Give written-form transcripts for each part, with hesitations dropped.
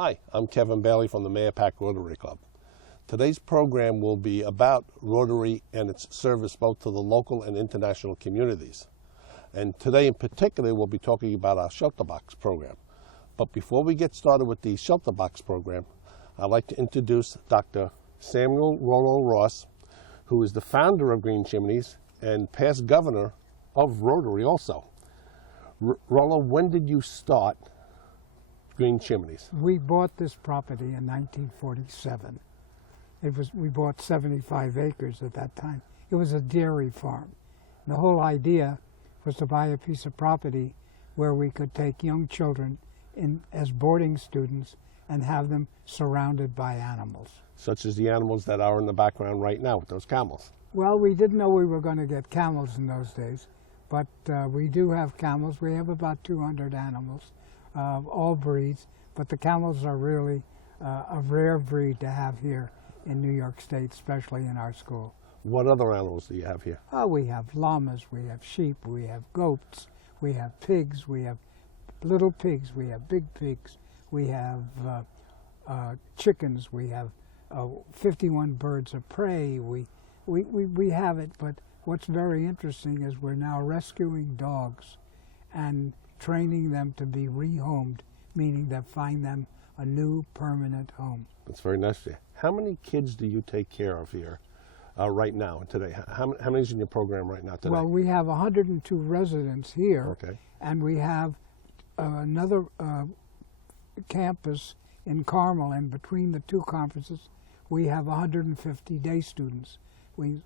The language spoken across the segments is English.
Hi, I'm Kevin Bailey from the Mahopac Rotary Club. Today's program will be about Rotary and its service both to the local and international communities. And today in particular, we'll be talking about our ShelterBox program. But before we get started with the ShelterBox program, I'd like to introduce Dr. Samuel Rollo Ross, who is the founder of Green Chimneys and past governor of Rotary also. Rollo, when did you start Green Chimneys? We bought this property in 1947. We bought 75 acres at that time. It was a dairy farm. The whole idea was to buy a piece of property where we could take young children in as boarding students and have them surrounded by animals. Such as the animals that are in the background right now with those camels. Well, we didn't know we were going to get camels in those days, but we do have camels. We have about 200 animals. All breeds, but the camels are really a rare breed to have here in New York State, especially in our school. What other animals do you have here? We have llamas, we have sheep, we have goats, we have pigs, we have little pigs, we have big pigs, we have chickens, we have 51 birds of prey. We have it, but what's very interesting is we're now rescuing dogs and training them to be rehomed, meaning that find them a new permanent home. That's very nice of you. How many kids do you take care of here right now, today? How many is in your program right now today? Well, we have 102 residents here, okay. And we have another campus in Carmel, and between the two campuses, we have 150 day students. We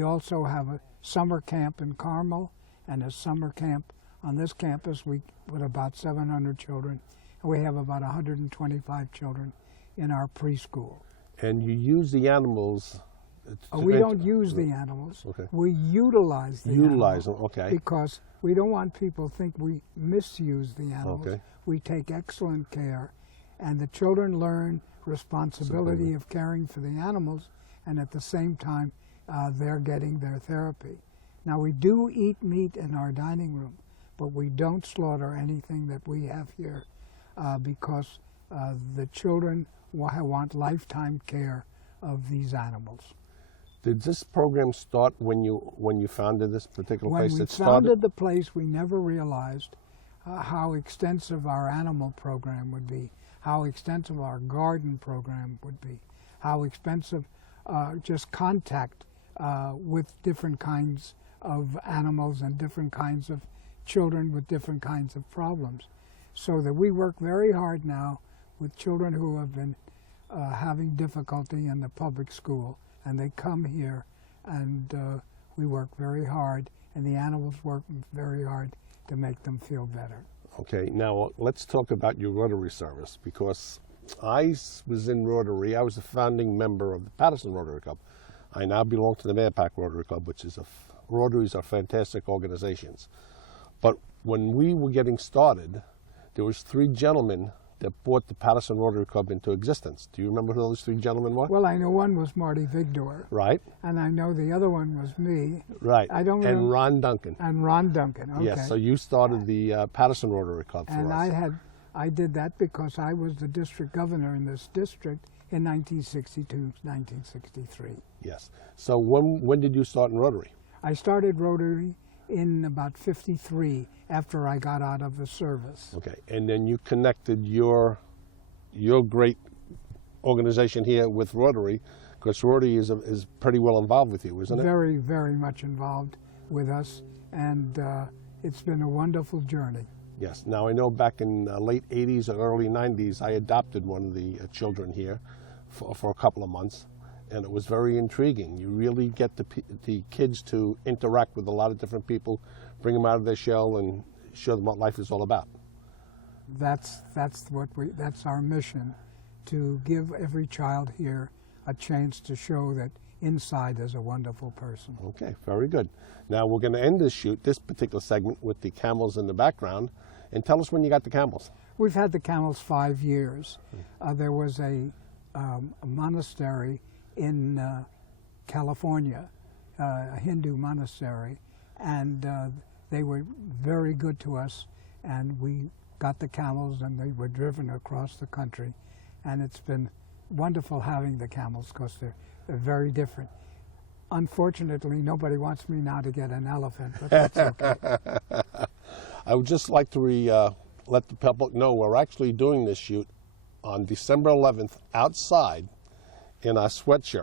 also have a summer camp in Carmel and a summer camp on this campus with about 700 children, and we have about 125 children in our preschool. And you use the animals? We don't use the animals. Okay. We utilize the animals. Utilize them, okay. Because we don't want people to think we misuse the animals. Okay. We take excellent care, and the children learn responsibility of caring for the animals, and at the same time, they're getting their therapy. Now, we do eat meat in our dining room, but we don't slaughter anything that we have here because the children want lifetime care of these animals. Did this program start when you founded this particular place? When we founded the place, we never realized how extensive our animal program would be, how extensive our garden program would be, how expensive just contact with different kinds of animals and different kinds of children with different kinds of problems. So that we work very hard now with children who have been having difficulty in the public school, and they come here, and we work very hard, and the animals work very hard to make them feel better. Okay, now let's talk about your Rotary service, because I was in Rotary. I was a founding member of the Patterson Rotary Club. I now belong to the Mahopac Rotary Club, which is Rotaries are fantastic organizations. But when we were getting started, there was 3 gentlemen that brought the Patterson Rotary Club into existence. Do you remember who those 3 gentlemen were? Well, I know one was Marty Vigdor. Right. And I know the other one was me. Right. I don't remember. And Ron Duncan. And Ron Duncan, okay. Yes, so you started the Patterson Rotary Club for us. And I did that because I was the district governor in this district in 1962, 1963. Yes. So when did you start in Rotary? I started Rotary in about 53 after I got out of the service. Okay, and then you connected your great organization here with Rotary, because Rotary is pretty well involved with you, isn't it? Very, very much involved with us, and it's been a wonderful journey. Yes. Now, I know back in late 80s or early 90s, I adopted one of the children here for a couple of months, and it was very intriguing. You really get the kids to interact with a lot of different people, bring them out of their shell, and show them what life is all about. That's our mission, to give every child here a chance to show that inside is a wonderful person. Okay, very good. Now we're going to end this particular segment with the camels in the background, and tell us when you got the camels. We've had the camels 5 years. There was a monastery in California, a Hindu monastery, and they were very good to us, and we got the camels, and they were driven across the country. And it's been wonderful having the camels because they're very different. Unfortunately, nobody wants me now to get an elephant, but that's okay. I would just like to let the public know we're actually doing this shoot on December 11th outside in our sweats,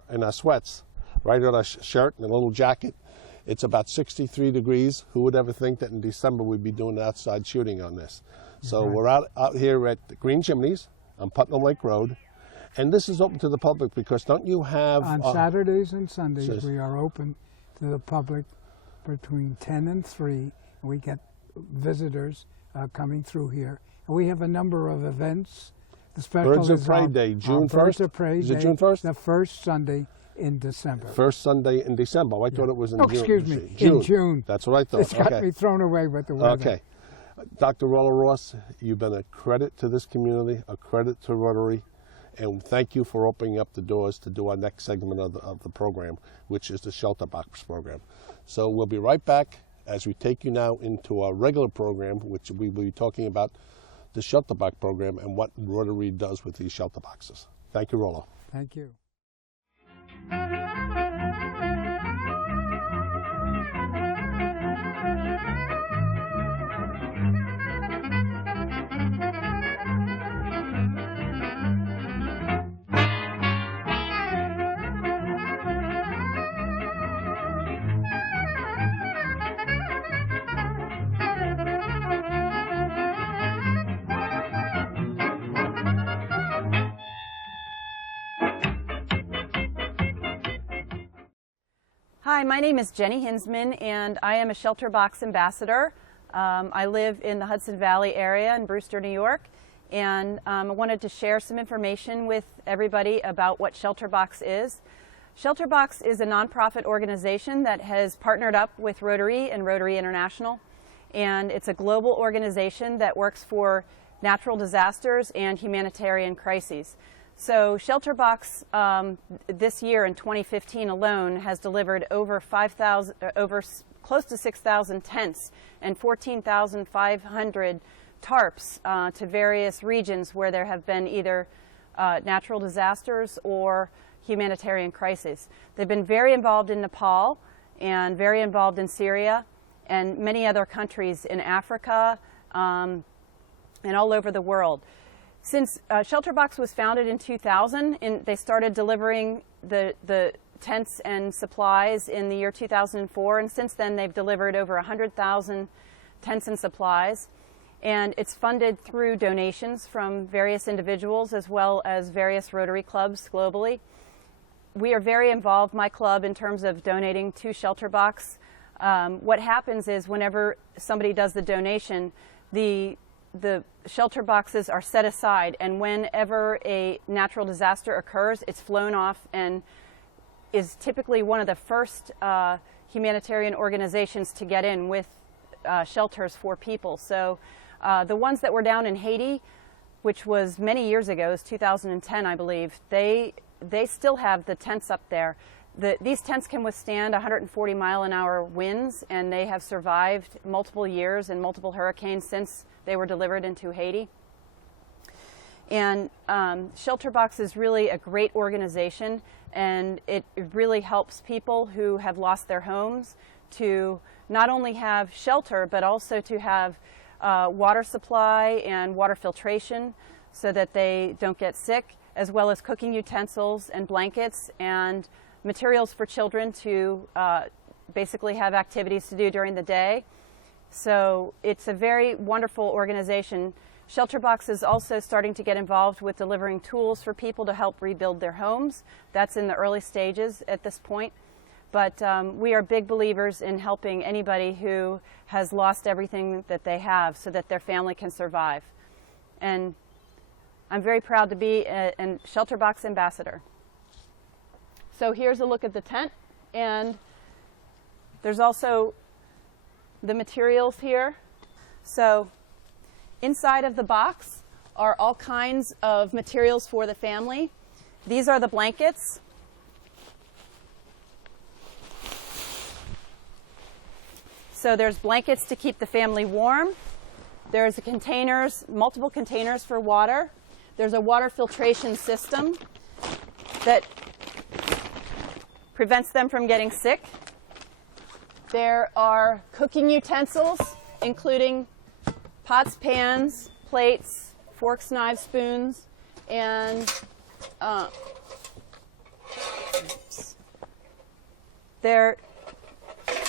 right on our shirt and a little jacket. It's about 63 degrees. Who would ever think that in December we'd be doing outside shooting on this? So we're out here at the Green Chimneys on Putnam Lake Road. And this is open to the public because don't you have... On Saturdays and Sundays, we are open to the public between 10 and 3. We get visitors coming through here. And we have a number of events. The special Birds of Prey Day, June 1st? Birds of Prey Day. Is it June 1st? The first Sunday in December. First Sunday in December. I thought it was in June. Excuse me, in June. That's what I thought. It's got me thrown away with the weather. Okay. Dr. Rolla Ross, you've been a credit to this community, a credit to Rotary, and thank you for opening up the doors to do our next segment of the program, which is the ShelterBox program. So we'll be right back as we take you now into our regular program, which we will be talking about the ShelterBox program and what Rotary does with these shelter boxes. Thank you, Rollo. Thank you. Hi, my name is Jenny Hinsman, and I am a ShelterBox ambassador. I live in the Hudson Valley area in Brewster, New York, and I wanted to share some information with everybody about what ShelterBox is. ShelterBox is a nonprofit organization that has partnered up with Rotary and Rotary International, and it's a global organization that works for natural disasters and humanitarian crises. So ShelterBox this year in 2015 alone has delivered over close to 6,000 tents and 14,500 tarps to various regions where there have been either natural disasters or humanitarian crises. They've been very involved in Nepal and very involved in Syria and many other countries in Africa and all over the world. Since ShelterBox was founded in 2000, they started delivering the tents and supplies in the year 2004, and since then they've delivered over 100,000 tents and supplies. And it's funded through donations from various individuals as well as various Rotary clubs globally. We are very involved, my club, in terms of donating to ShelterBox. What happens is whenever somebody does the donation, the shelter boxes are set aside, and whenever a natural disaster occurs, it's flown off and is typically one of the first humanitarian organizations to get in with shelters for people. So the ones that were down in Haiti, which was many years ago, it was 2010 I believe, they still have the tents up there. These tents can withstand 140-mile-an-hour winds, and they have survived multiple years and multiple hurricanes since they were delivered into Haiti. And ShelterBox is really a great organization, and it really helps people who have lost their homes to not only have shelter, but also to have water supply and water filtration so that they don't get sick, as well as cooking utensils and blankets and materials for children to basically have activities to do during the day. So it's a very wonderful organization. ShelterBox is also starting to get involved with delivering tools for people to help rebuild their homes. That's in the early stages at this point. But we are big believers in helping anybody who has lost everything that they have so that their family can survive. And I'm very proud to be a ShelterBox ambassador. So here's a look at the tent, and there's also the materials here. So inside of the box are all kinds of materials for the family. These are the blankets. So there's blankets to keep the family warm. There's multiple containers for water. There's a water filtration system that prevents them from getting sick. There are cooking utensils, including pots, pans, plates, forks, knives, spoons, and there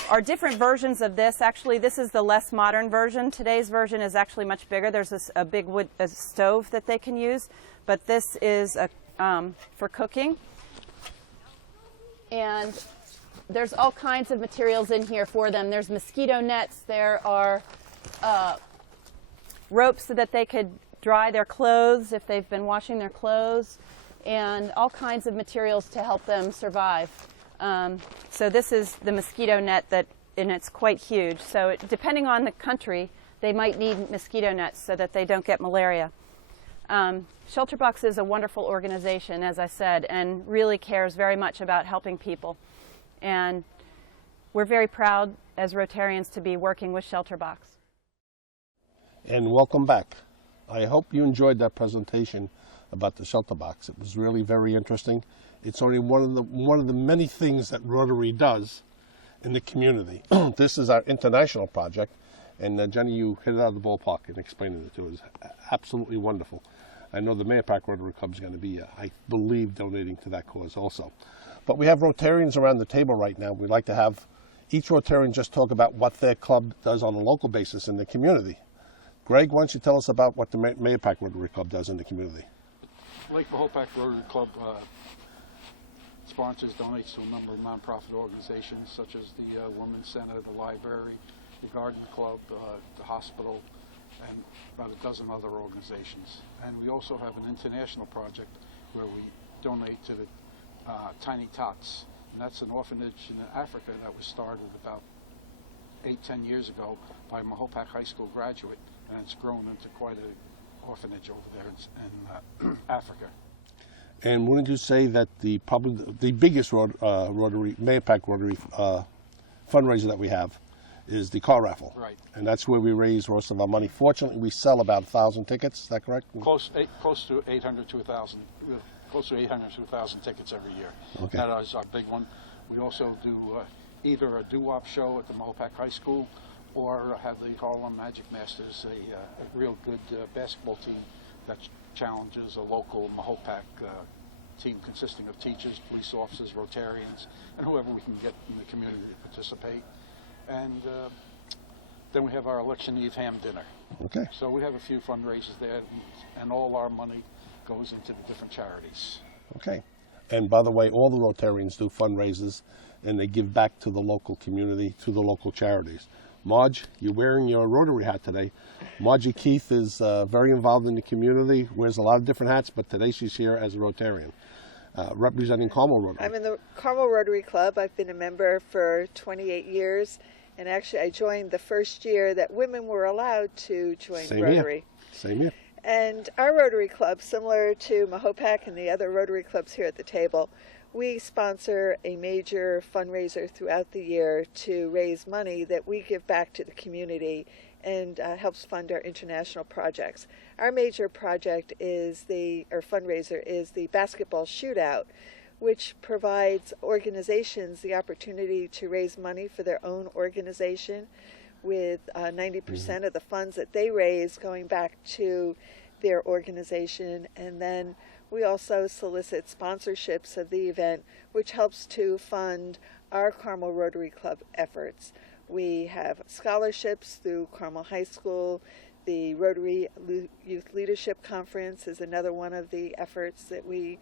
are different versions of this. Actually, this is the less modern version. Today's version is actually much bigger. There's a big wood stove that they can use, but this is for cooking. And there's all kinds of materials in here for them. There's mosquito nets. There are ropes so that they could dry their clothes if they've been washing their clothes, and all kinds of materials to help them survive. So this is the mosquito net and it's quite huge. So depending on the country, they might need mosquito nets so that they don't get malaria. ShelterBox is a wonderful organization, as I said, and really cares very much about helping people. And we're very proud as Rotarians to be working with ShelterBox. And welcome back. I hope you enjoyed that presentation about the ShelterBox. It was really very interesting. It's only one of the many things that Rotary does in the community. This is our international project, and Jenny, you hit it out of the ballpark in explaining it to us. Absolutely wonderful. I know the Mahopac Rotary Club is going to be, I believe, donating to that cause also. But we have Rotarians around the table right now. We'd like to have each Rotarian just talk about what their club does on a local basis in the community. Greg, why don't you tell us about what the Mahopac Rotary Club does in the community? Lake Mahopac Rotary Club sponsors, donates to a number of nonprofit organizations such as the Women's Center, the library, the Garden Club, the hospital, and about a dozen other organizations. And we also have an international project where we donate to the Tiny Tots, and that's an orphanage in Africa that was started about 8-10 years ago by a Mahopac High School graduate, and it's grown into quite an orphanage over there in Africa. And wouldn't you say that the biggest Rotary, Mahopac Rotary fundraiser that we have is the car raffle? Right. And that's where we raise most of our money. Fortunately, we sell about 1,000 tickets. Is that correct? Close to 800 to 1,000. Close to 800 to 1,000 tickets every year. Okay. That is our big one. We also do either a doo-wop show at the Mahopac High School, or have the Harlem Magic Masters, a real good basketball team that challenges a local Mahopac team consisting of teachers, police officers, Rotarians, and whoever we can get in the community to participate. And then we have our election eve ham dinner. Okay. So we have a few fundraisers there, and all our money goes into the different charities. Okay. And by the way, all the Rotarians do fundraisers, and they give back to the local community, to the local charities. Marge, you're wearing your Rotary hat today. Margie Keith is very involved in the community, wears a lot of different hats, but today she's here as a Rotarian, representing Carmel Rotary. I'm in the Carmel Rotary Club. I've been a member for 28 years, and actually I joined the first year that women were allowed to join Rotary. Same here. And our Rotary Club, similar to Mahopac and the other Rotary clubs here at the table, we sponsor a major fundraiser throughout the year to raise money that we give back to the community and helps fund our international projects. Our major project fundraiser is the basketball shootout, which provides organizations the opportunity to raise money for their own organization, with 90% of the funds that they raise going back to their organization. And then we also solicit sponsorships of the event, which helps to fund our Carmel Rotary Club efforts. We have scholarships through Carmel High School. The Rotary Youth Leadership Conference is another one of the efforts that we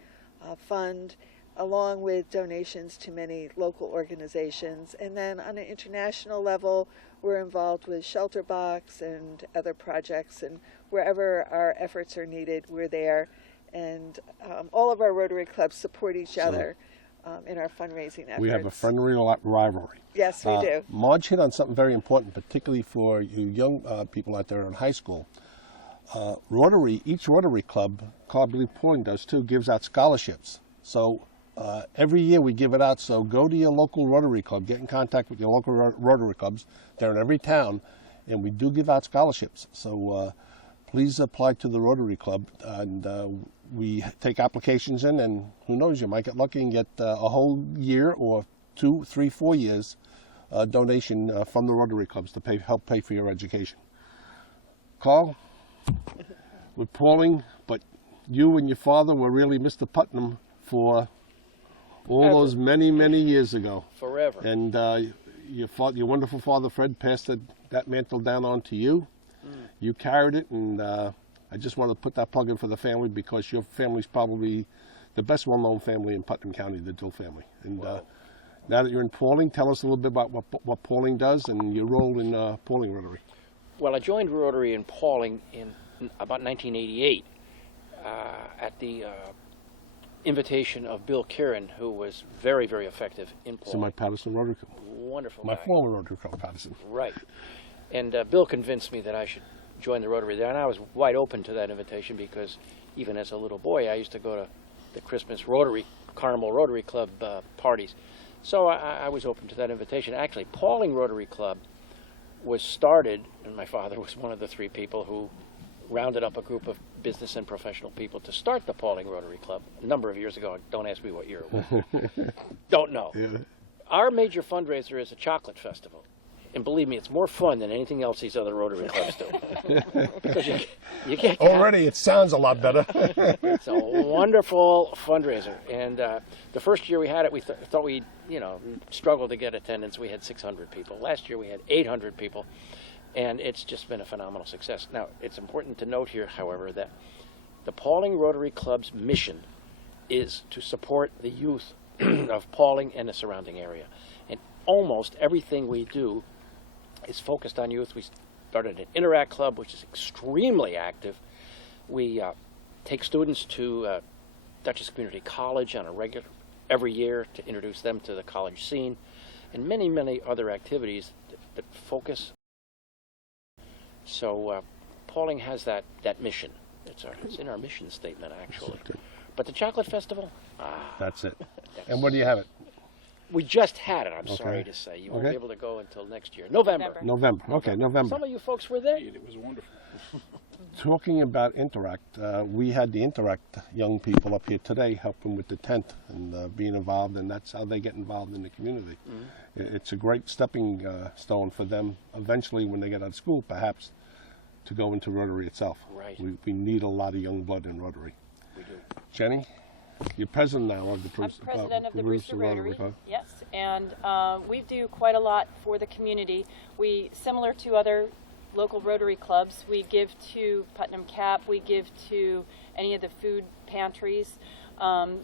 fund, along with donations to many local organizations. And then on an international level, we're involved with ShelterBox and other projects, and wherever our efforts are needed, we're there. And all of our Rotary clubs support each other in our fundraising efforts. We have a friendly rivalry. Yes, we do. Marge hit on something very important, particularly for you young people out there in high school. Each Rotary club, Pawling does too, gives out scholarships. So every year we give it out, so go to your local Rotary club, get in contact with your local Rotary clubs. They're in every town, and we do give out scholarships. So please apply to the Rotary Club, and we take applications in, and who knows, you might get lucky and get a whole year or 2, 3, 4 years donation from the Rotary Clubs to help pay for your education. Carl, with Pawling, but you and your father were really Mr. Putnam for all those many, many years ago. Forever. And your wonderful father, Fred, passed that mantle down on to you. You carried it, and I just want to put that plug in for the family, because your family's probably the best well-known family in Putnam County, the Dill family. And now that you're in Pawling, tell us a little bit about what Pawling does and your role in Pawling Rotary. Well, I joined Rotary in Pawling in about 1988 at the invitation of Bill Kieran, who was very, very effective in Pawling. So my Patterson Rotary Club. Wonderful My guy. former Rotary Club, Patterson. Right. And Bill convinced me that I should join the Rotary there, and I was wide open to that invitation, because even as a little boy, I used to go to the Christmas Rotary, Carmel Rotary Club parties. So I was open to that invitation. Actually, Pawling Rotary Club was started, and my father was one of the 3 people who rounded up a group of business and professional people to start the Pawling Rotary Club a number of years ago. Don't ask me what year it was. Don't know. Yeah. Our major fundraiser is a chocolate festival. And believe me, it's more fun than anything else these other Rotary clubs do. Because you get Already, it sounds a lot better. It's a wonderful fundraiser. And the first year we had it, we thought we, struggled to get attendance. We had 600 people. Last year we had 800 people. And it's just been a phenomenal success. Now, it's important to note here, however, that the Pawling Rotary Club's mission is to support the youth of Pawling and the surrounding area. And almost everything we do is focused on youth. We started an Interact Club, which is extremely active. We take students to Dutchess Community College on a regular, every year, to introduce them to the college scene, and many, many other activities that focus. So Pawling has that mission. It's in our mission statement, actually. But the Chocolate Festival? That's it. And when do you have it? We just had it, I'm sorry to say. You won't be able to go until next year. November. Okay, November. Some of you folks were there. It was wonderful. Talking about Interact, we had the Interact young people up here today helping with the tent and being involved, and that's how they get involved in the community. It's a great stepping stone for them eventually when they get out of school, perhaps, to go into Rotary itself. Right. We need a lot of young blood in Rotary. We do. Jenny, you're president now of the I'm president of the Brewster Rotary. Club. Yes, and we do quite a lot for the community. We, similar to other local Rotary clubs, we give to Putnam Cap, we give to any of the food pantries.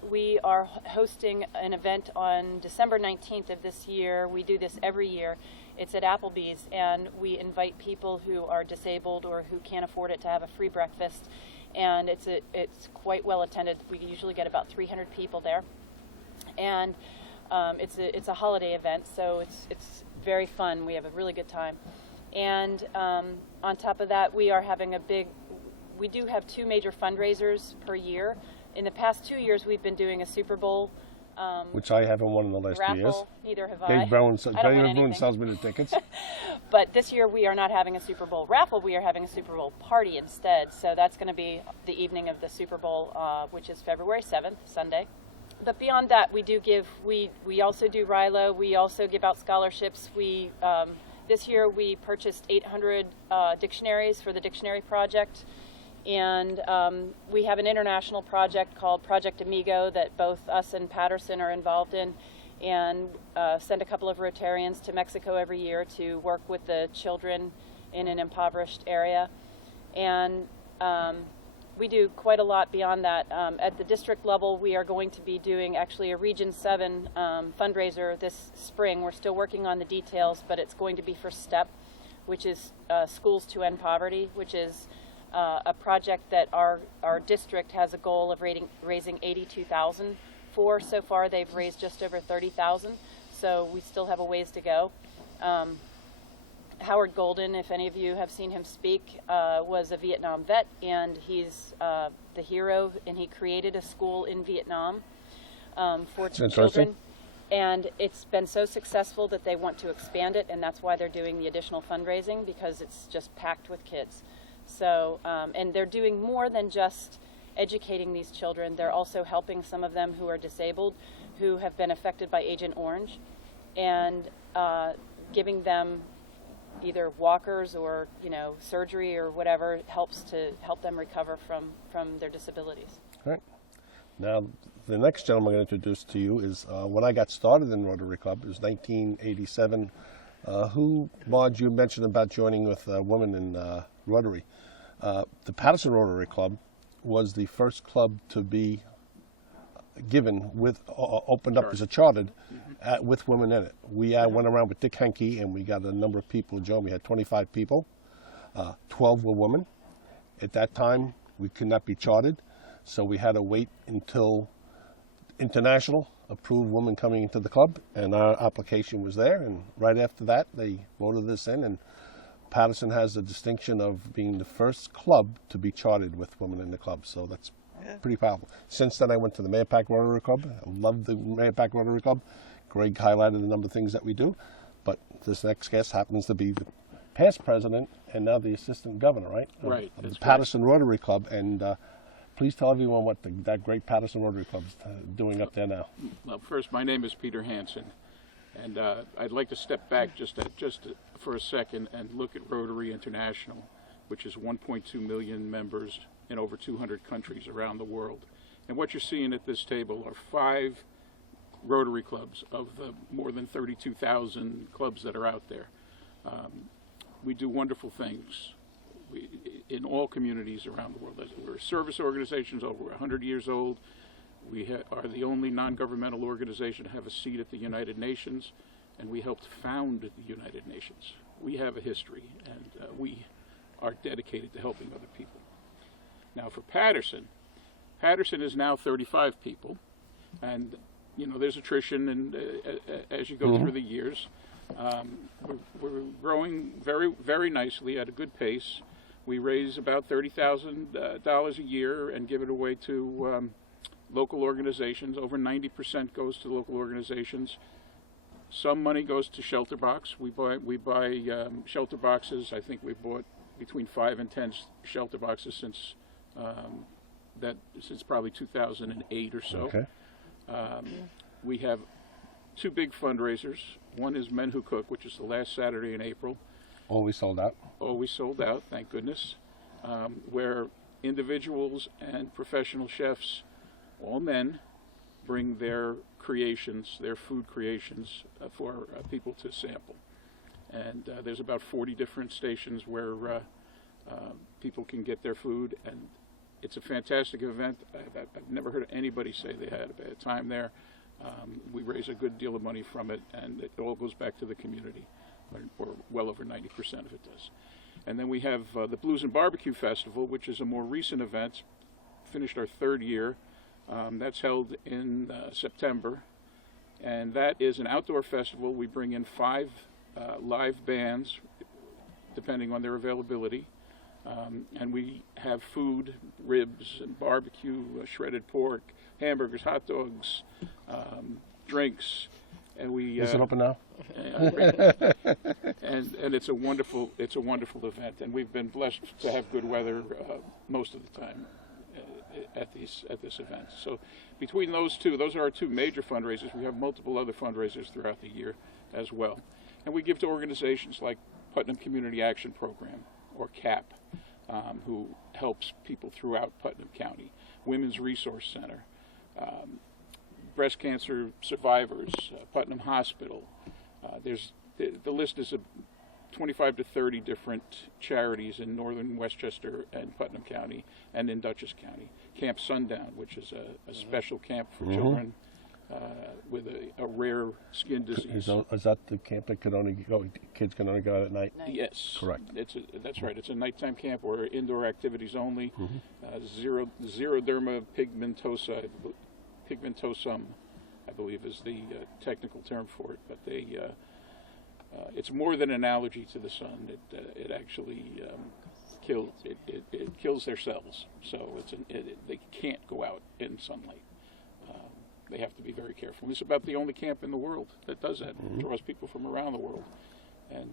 We are hosting an event on December 19th of this year. We do this every year. It's at Applebee's, and we invite people who are disabled or who can't afford it to have a free breakfast. And it's quite well attended. We usually get about 300 people there, and it's a holiday event, so it's very fun. We have a really good time, and on top of that, we do have 2 major fundraisers per year. In the past 2 years, we've been doing a Super Bowl. Which I haven't won in the last 2 years. Neither have I. Dave Brown anything. sells me the tickets. But this year we are not having a Super Bowl raffle. We are having a Super Bowl party instead. So that's going to be the evening of the Super Bowl, which is February 7th, Sunday. But beyond that, we also do RILO. We also give out scholarships. This year we purchased 800 dictionaries for the Dictionary Project. And we have an international project called Project Amigo that both us and Patterson are involved in, and send a couple of Rotarians to Mexico every year to work with the children in an impoverished area. And we do quite a lot beyond that. At the district level, we are going to be doing actually a Region 7 fundraiser this spring. We're still working on the details, but it's going to be for STEP, which is Schools to End Poverty, which is a project that our district has a goal of raising $82,000 for. So far, they've raised just over $30,000, so we still have a ways to go. Howard Golden, if any of you have seen him speak, was a Vietnam vet, and he's the hero, and he created a school in Vietnam for children. And it's been so successful that they want to expand it, and that's why they're doing the additional fundraising, because it's just packed with kids. So, and they're doing more than just educating these children. They're also helping some of them who are disabled, who have been affected by Agent Orange, and giving them either walkers or, you know, surgery or whatever helps to help them recover from their disabilities. All right. Now, the next gentleman I'm going to introduce to you is when I got started in Rotary Club, it was 1987. Marge, you mentioned about joining with women in Rotary. The Patterson Rotary Club was the first club to be given with, opened up as a chartered with women in it. We went around with Dick Henke and we got a number of people join. We had 25 people, 12 were women. At that time, we could not be chartered, so we had to wait until International approved women coming into the club, and our application was there, and right after that, they voted us in, and Patterson has the distinction of being the first club to be chartered with women in the club, so that's pretty powerful. Since then, I went to the Mahopac Rotary Club. I love the Mahopac Rotary Club. Greg highlighted a number of things that we do, but this next guest happens to be the past president and now the assistant governor, right? Right. Of the Patterson Rotary Club, and please tell everyone what that great Patterson Rotary Club is doing up there now. Well, first, my name is Peter Hansen, and I'd like to step back just for a second and look at Rotary International, which is 1.2 million members in over 200 countries around the world. And what you're seeing at this table are 5 Rotary clubs of the more than 32,000 clubs that are out there. We do wonderful things in all communities around the world. We're service organizations over 100 years old. We are the only non-governmental organization to have a seat at the United Nations, and we helped found the United Nations. We have a history, and we are dedicated to helping other people. Now for Patterson is now 35 people, and you know there's attrition, and as you go through the years, we're growing very, very nicely at a good pace. We raise about $30,000 a year and give it away to local organizations. Over 90% goes to local organizations. Some money goes to ShelterBox. We buy shelter boxes. I think we've bought between 5 and 10 shelter boxes since probably 2008 or so. Okay. We have 2 big fundraisers. One is Men Who Cook, which is the last Saturday in April. Always sold out. Always sold out, thank goodness. Where individuals and professional chefs, all men, bring their creations, their food creations, for people to sample. And there's about 40 different stations where people can get their food, and it's a fantastic event. I've never heard anybody say they had a bad time there. We raise a good deal of money from it, and it all goes back to the community, or well over 90% of it does. And then we have the Blues and Barbecue Festival, which is a more recent event, finished our 3rd year. That's held in September, and that is an outdoor festival. We bring in 5 live bands, depending on their availability, and we have food, ribs and barbecue, shredded pork, hamburgers, hot dogs, drinks, and we. Is it open now? And it's a wonderful event, and we've been blessed to have good weather most of the time at this event. So between those are our 2 major fundraisers. We have multiple other fundraisers throughout the year as well, and we give to organizations like Putnam Community Action Program, or CAP, who helps people throughout Putnam County, Women's Resource Center, breast cancer survivors, Putnam Hospital. The list is 25 to 30 different charities in northern Westchester and Putnam County and in Dutchess County. Camp Sundown, which is a special camp for children with a rare skin disease. Is that the camp that kids can only go out at night? Yes. Correct. That's right. It's a nighttime camp where indoor activities only. Xeroderma pigmentosum, I believe, is the technical term for it. But it's more than an allergy to the sun. It actually kills their cells. So they can't go out in sunlight. they have to be very careful. And it's about the only camp in the world that does that, draws people from around the world. And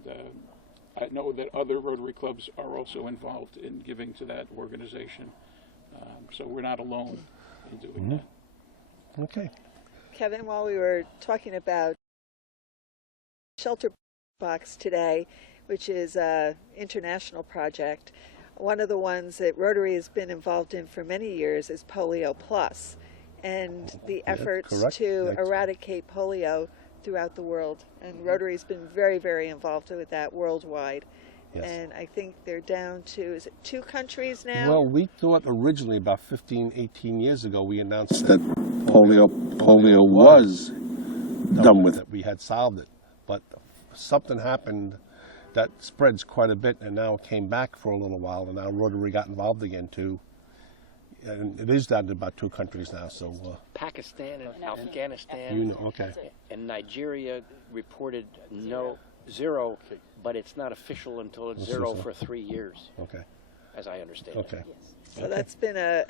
I know that other Rotary clubs are also involved in giving to that organization. So we're not alone in doing that. Okay. Kevin, while we were talking about ShelterBox today, which is an international project, one of the ones that Rotary has been involved in for many years is Polio Plus, and the efforts to eradicate polio throughout the world. And Rotary's been very, very involved with that worldwide. Yes. And I think they're down to, is it 2 countries now? Well, we thought originally about 15, 18 years ago, we announced that polio was done with it. We had solved it. But something happened that spreads quite a bit, and now it came back for a little while, and now Rotary got involved again too. And it is down to about 2 countries now. So Pakistan and Afghanistan, and Nigeria reported zero, but it's not official until it's zero for 3 years. Okay, as I understand it. Yes. So that's been a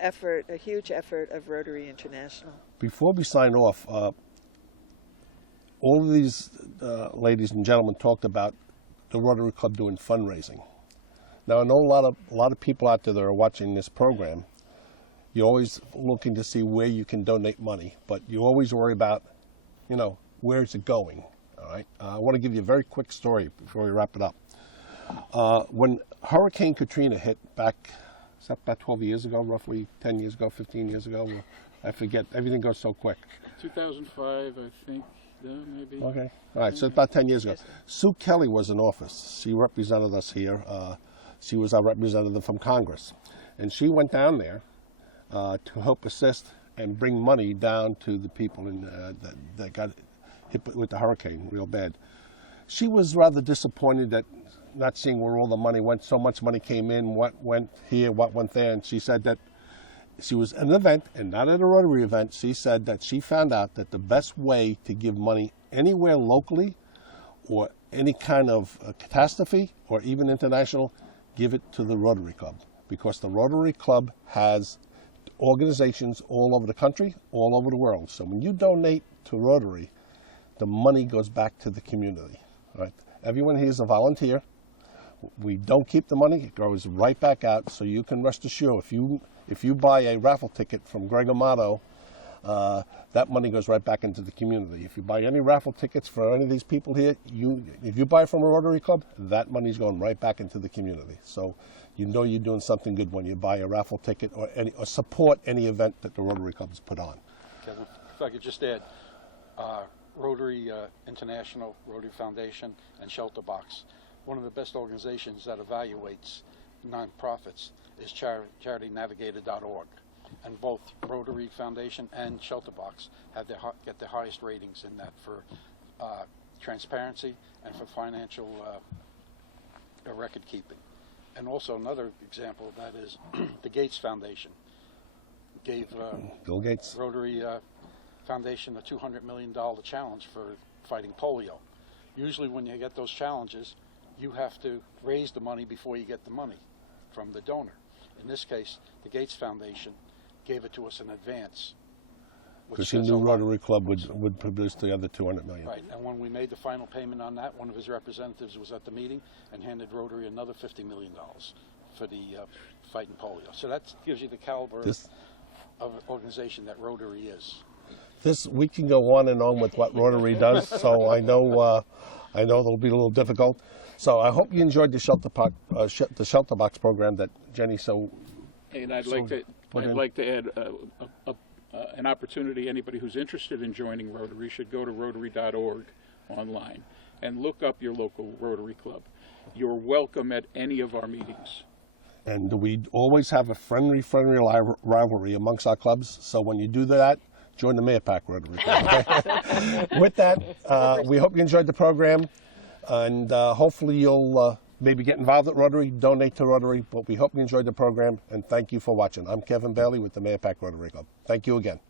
huge effort of Rotary International. Before we sign off, all of these ladies and gentlemen talked about the Rotary Club doing fundraising. Now, I know a lot of people out there that are watching this program. You're always looking to see where you can donate money, but you always worry about, where is it going? All right. I want to give you a very quick story before we wrap it up. When Hurricane Katrina hit back, is that about 12 years ago, roughly 10 years ago, 15 years ago? I forget. Everything goes so quick. 2005, I think. Maybe. Okay. All right. So it's about 10 years ago. Sue Kelly was in office. She represented us here. She was our representative from Congress. And she went down there to help assist and bring money down to the people that got hit with the hurricane real bad. She was rather disappointed that not seeing where all the money went. So much money came in, what went here, what went there. And she said that she was at an event, and not at a Rotary event. She said that she found out that the best way to give money anywhere locally or any kind of catastrophe or even international, give it to the Rotary Club. Because the Rotary Club has organizations all over the country, all over the world. So when you donate to Rotary, the money goes back to the community. Right? Everyone here is a volunteer. We don't keep the money. It goes right back out. So you can rest assured, if you buy a raffle ticket from Greg Amato, that money goes right back into the community. If you buy any raffle tickets for any of these people here, if you buy from a Rotary Club, that money's going right back into the community. So you know you're doing something good when you buy a raffle ticket or support any event that the Rotary Club has put on. Kevin, if I could just add, Rotary International, Rotary Foundation, and ShelterBox. One of the best organizations that evaluates nonprofits is charitynavigator.org. And both Rotary Foundation and ShelterBox get the highest ratings in that for transparency and for financial record keeping. And also another example of that is the Gates Foundation gave Bill Gates Rotary Foundation a $200 million challenge for fighting polio. Usually when you get those challenges, you have to raise the money before you get the money from the donor. In this case, the Gates Foundation gave it to us in advance. Because he knew Rotary Club would produce the other $200 million. Right, and when we made the final payment on that, one of his representatives was at the meeting and handed Rotary another $50 million for the fighting polio. So that gives you the caliber of organization that Rotary is. We can go on and on with what Rotary does, so I know it'll be a little difficult. So I hope you enjoyed the ShelterBox program that Jenny And I'd like to add an opportunity. Anybody who's interested in joining Rotary should go to Rotary.org online and look up your local Rotary Club. You're welcome at any of our meetings. And we always have a friendly rivalry amongst our clubs. So when you do that, join the Mahopac Rotary Club. Okay? With that, we hope you enjoyed the program. And hopefully you'll maybe get involved at Rotary, donate to Rotary, but we hope you enjoyed the program, and thank you for watching. I'm Kevin Bailey with the Mahopac Rotary Club. Thank you again.